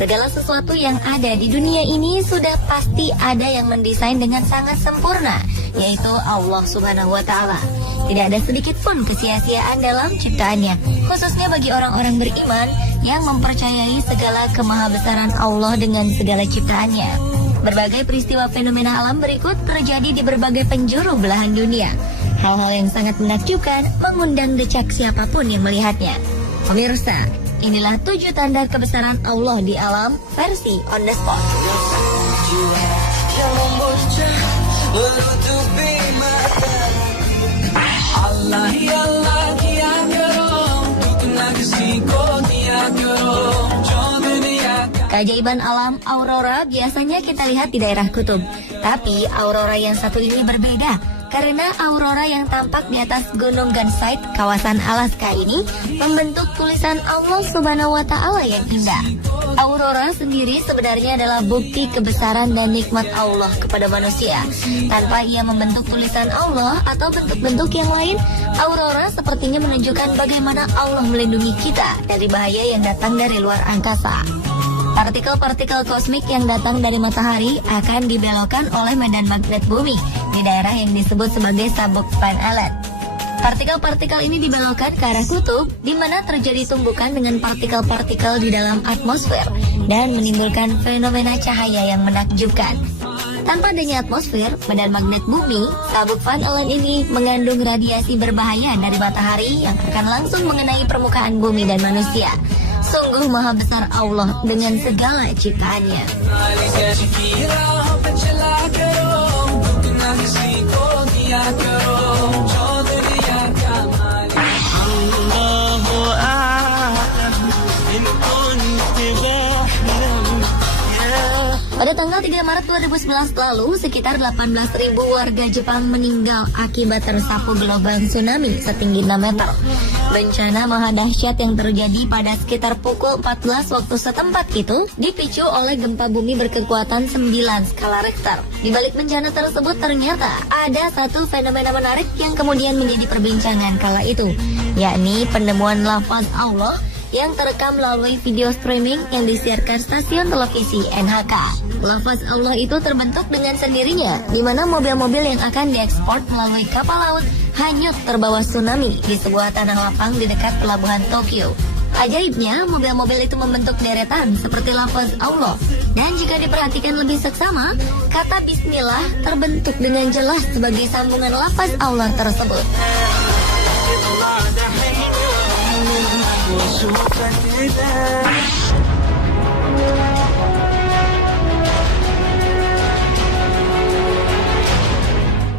Segala sesuatu yang ada di dunia ini sudah pasti ada yang mendesain dengan sangat sempurna, yaitu Allah Subhanahu wa Ta'ala. Tidak ada sedikit pun kesia-siaan dalam ciptaannya, khususnya bagi orang-orang beriman yang mempercayai segala kemahabesaran Allah dengan segala ciptaannya. Berbagai peristiwa fenomena alam berikut terjadi di berbagai penjuru belahan dunia. Hal-hal yang sangat menakjubkan mengundang decak siapapun yang melihatnya. Pemirsa, inilah 7 tanda kebesaran Allah di alam versi on the spot. Keajaiban alam aurora biasanya kita lihat di daerah kutub. Tapi aurora yang satu ini berbeda. Karena aurora yang tampak di atas Gunung Ganzeit, kawasan Alaska ini, membentuk tulisan Allah Subhanahu wa Ta'ala yang indah. Aurora sendiri sebenarnya adalah bukti kebesaran dan nikmat Allah kepada manusia. Tanpa ia membentuk tulisan Allah atau bentuk-bentuk yang lain, aurora sepertinya menunjukkan bagaimana Allah melindungi kita dari bahaya yang datang dari luar angkasa. Partikel-partikel kosmik yang datang dari matahari akan dibelokkan oleh medan magnet bumi di daerah yang disebut sebagai sabuk Van Allen. Partikel-partikel ini dibelokkan ke arah kutub, di mana terjadi tumbukan dengan partikel-partikel di dalam atmosfer dan menimbulkan fenomena cahaya yang menakjubkan. Tanpa adanya atmosfer, medan magnet bumi, sabuk Van Allen ini mengandung radiasi berbahaya dari matahari yang akan langsung mengenai permukaan bumi dan manusia. Sungguh maha besar Allah dengan segala ciptaannya. Pada tanggal 3 Maret 2011 lalu, sekitar 18.000 warga Jepang meninggal akibat tersapu gelombang tsunami setinggi 6 meter. Bencana maha dahsyat yang terjadi pada sekitar pukul 14 waktu setempat itu dipicu oleh gempa bumi berkekuatan 9 skala Richter. Di balik bencana tersebut ternyata ada satu fenomena menarik yang kemudian menjadi perbincangan kala itu, yakni penemuan lafaz Allah yang terekam melalui video streaming yang disiarkan stasiun televisi NHK. Lafaz Allah itu terbentuk dengan sendirinya, di mana mobil-mobil yang akan diekspor melalui kapal laut hanyut terbawa tsunami di sebuah tanah lapang di dekat pelabuhan Tokyo. Ajaibnya, mobil-mobil itu membentuk deretan seperti lafaz Allah. Dan jika diperhatikan lebih seksama, kata Bismillah terbentuk dengan jelas sebagai sambungan lafaz Allah tersebut.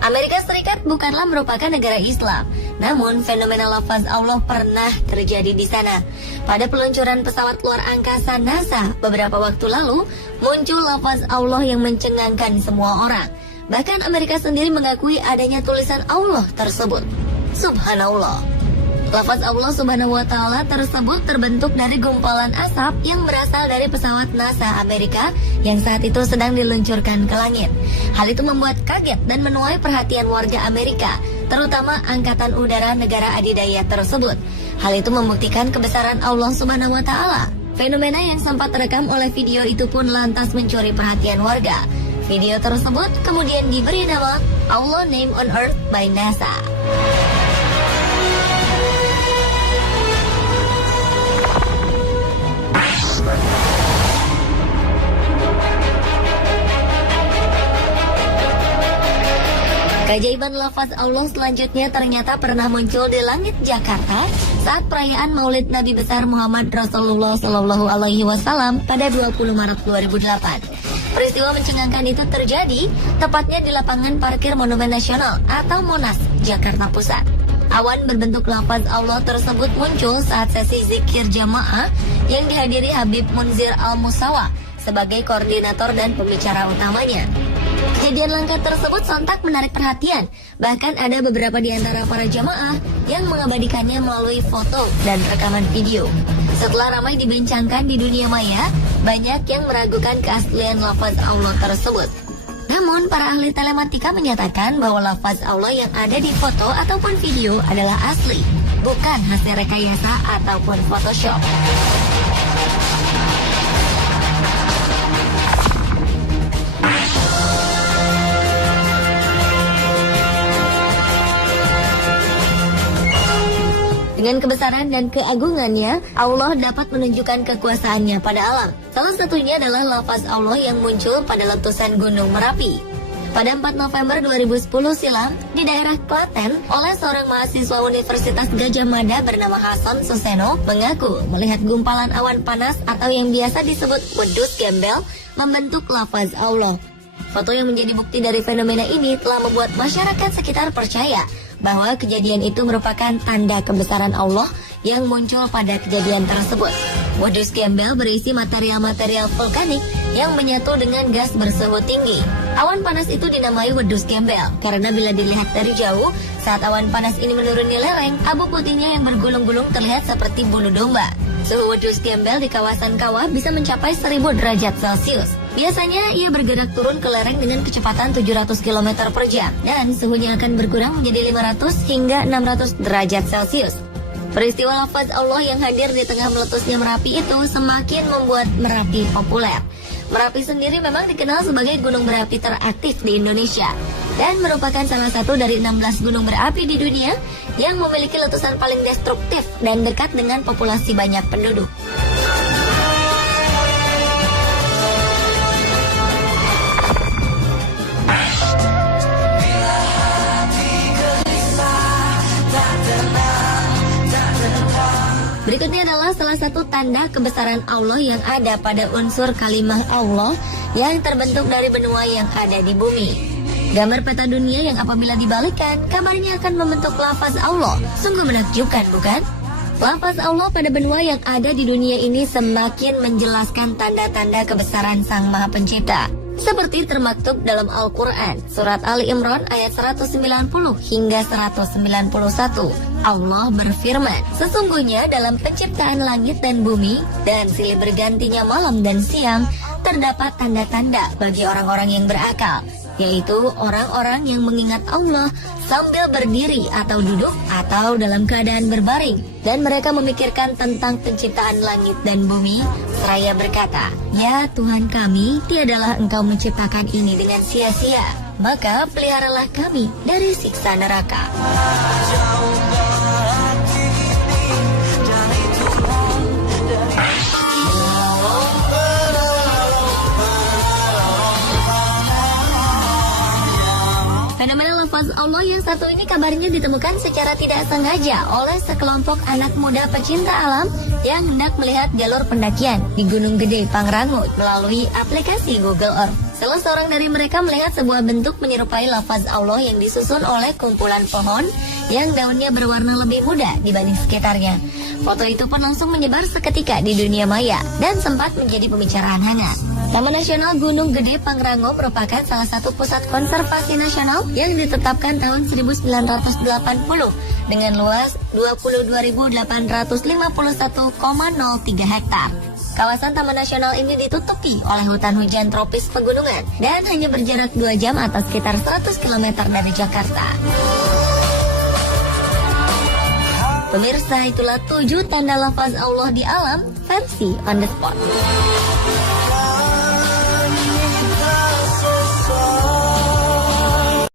Amerika Serikat bukanlah merupakan negara Islam, namun fenomena lafaz Allah pernah terjadi di sana. Pada peluncuran pesawat luar angkasa NASA beberapa waktu lalu, muncul lafaz Allah yang mencengangkan semua orang. Bahkan Amerika sendiri mengakui adanya tulisan Allah tersebut. Subhanallah. Lafaz Allah Subhanahu wa Ta'ala tersebut terbentuk dari gumpalan asap yang berasal dari pesawat NASA Amerika yang saat itu sedang diluncurkan ke langit. Hal itu membuat kaget dan menuai perhatian warga Amerika, terutama Angkatan Udara negara adidaya tersebut. Hal itu membuktikan kebesaran Allah Subhanahu wa Ta'ala. Fenomena yang sempat terekam oleh video itu pun lantas mencuri perhatian warga. Video tersebut kemudian diberi nama Allah Name on Earth by NASA. Keajaiban lafaz Allah selanjutnya ternyata pernah muncul di langit Jakarta saat perayaan Maulid Nabi besar Muhammad Rasulullah Shallallahu Alaihi Wasallam pada 20 Maret 2008. Peristiwa mencengangkan itu terjadi tepatnya di lapangan parkir Monumen Nasional atau Monas, Jakarta Pusat. Awan berbentuk lafaz Allah tersebut muncul saat sesi zikir jamaah yang dihadiri Habib Munzir Al-Musawa sebagai koordinator dan pembicara utamanya. Kejadian langka tersebut sontak menarik perhatian. Bahkan ada beberapa di antara para jamaah yang mengabadikannya melalui foto dan rekaman video. Setelah ramai dibincangkan di dunia maya, banyak yang meragukan keaslian lafaz Allah tersebut. Namun, para ahli telematika menyatakan bahwa lafaz Allah yang ada di foto ataupun video adalah asli, bukan hasil rekayasa ataupun Photoshop. Dengan kebesaran dan keagungannya, Allah dapat menunjukkan kekuasaannya pada alam. Salah satunya adalah lafaz Allah yang muncul pada letusan Gunung Merapi. Pada 4 November 2010 silam, di daerah Klaten, oleh seorang mahasiswa Universitas Gadjah Mada bernama Hasan Suseno mengaku melihat gumpalan awan panas atau yang biasa disebut wedus gembel membentuk lafaz Allah. Foto yang menjadi bukti dari fenomena ini telah membuat masyarakat sekitar percaya bahwa kejadian itu merupakan tanda kebesaran Allah yang muncul pada kejadian tersebut. Wedus gembel berisi material-material vulkanik yang menyatu dengan gas bersuhu tinggi. Awan panas itu dinamai wedus gembel karena bila dilihat dari jauh, saat awan panas ini menuruni lereng, abu putihnya yang bergulung-gulung terlihat seperti bulu domba. Suhu wedus gembel di kawasan kawah bisa mencapai 1000 derajat Celcius. Biasanya ia bergerak turun ke lereng dengan kecepatan 700 km per jam dan suhunya akan berkurang menjadi 500 hingga 600 derajat Celcius. Peristiwa lafaz Allah yang hadir di tengah meletusnya Merapi itu semakin membuat Merapi populer. Merapi sendiri memang dikenal sebagai gunung berapi teraktif di Indonesia dan merupakan salah satu dari 16 gunung berapi di dunia yang memiliki letusan paling destruktif dan dekat dengan populasi banyak penduduk. Berikutnya adalah salah satu tanda kebesaran Allah yang ada pada unsur kalimah Allah yang terbentuk dari benua yang ada di bumi. Gambar peta dunia yang apabila dibalikkan, kabarnya akan membentuk lafaz Allah. Sungguh menakjubkan, bukan? Lafaz Allah pada benua yang ada di dunia ini semakin menjelaskan tanda-tanda kebesaran Sang Maha Pencipta. Seperti termaktub dalam Al-Quran, Surat Ali Imran ayat 190 hingga 191. Allah berfirman, sesungguhnya dalam penciptaan langit dan bumi dan silih bergantinya malam dan siang, terdapat tanda-tanda bagi orang-orang yang berakal, yaitu orang-orang yang mengingat Allah sambil berdiri atau duduk atau dalam keadaan berbaring, dan mereka memikirkan tentang penciptaan langit dan bumi seraya berkata, ya Tuhan kami, tiadalah Engkau menciptakan ini dengan sia-sia, maka peliharalah kami dari siksa neraka. Fenomena lafaz Allah yang satu ini kabarnya ditemukan secara tidak sengaja oleh sekelompok anak muda pecinta alam yang hendak melihat jalur pendakian di Gunung Gede Pangrango melalui aplikasi Google Earth. Salah seorang dari mereka melihat sebuah bentuk menyerupai lafaz Allah yang disusun oleh kumpulan pohon yang daunnya berwarna lebih muda dibanding sekitarnya. Foto itu pun langsung menyebar seketika di dunia maya dan sempat menjadi pembicaraan hangat. Taman Nasional Gunung Gede Pangrango merupakan salah satu pusat konservasi nasional yang ditetapkan tahun 1980 dengan luas 22.851,03 hektar. Kawasan Taman Nasional ini ditutupi oleh hutan hujan tropis pegunungan dan hanya berjarak 2 jam atau sekitar 100 km dari Jakarta. Pemirsa, itulah 7 tanda lafaz Allah di alam versi on the spot.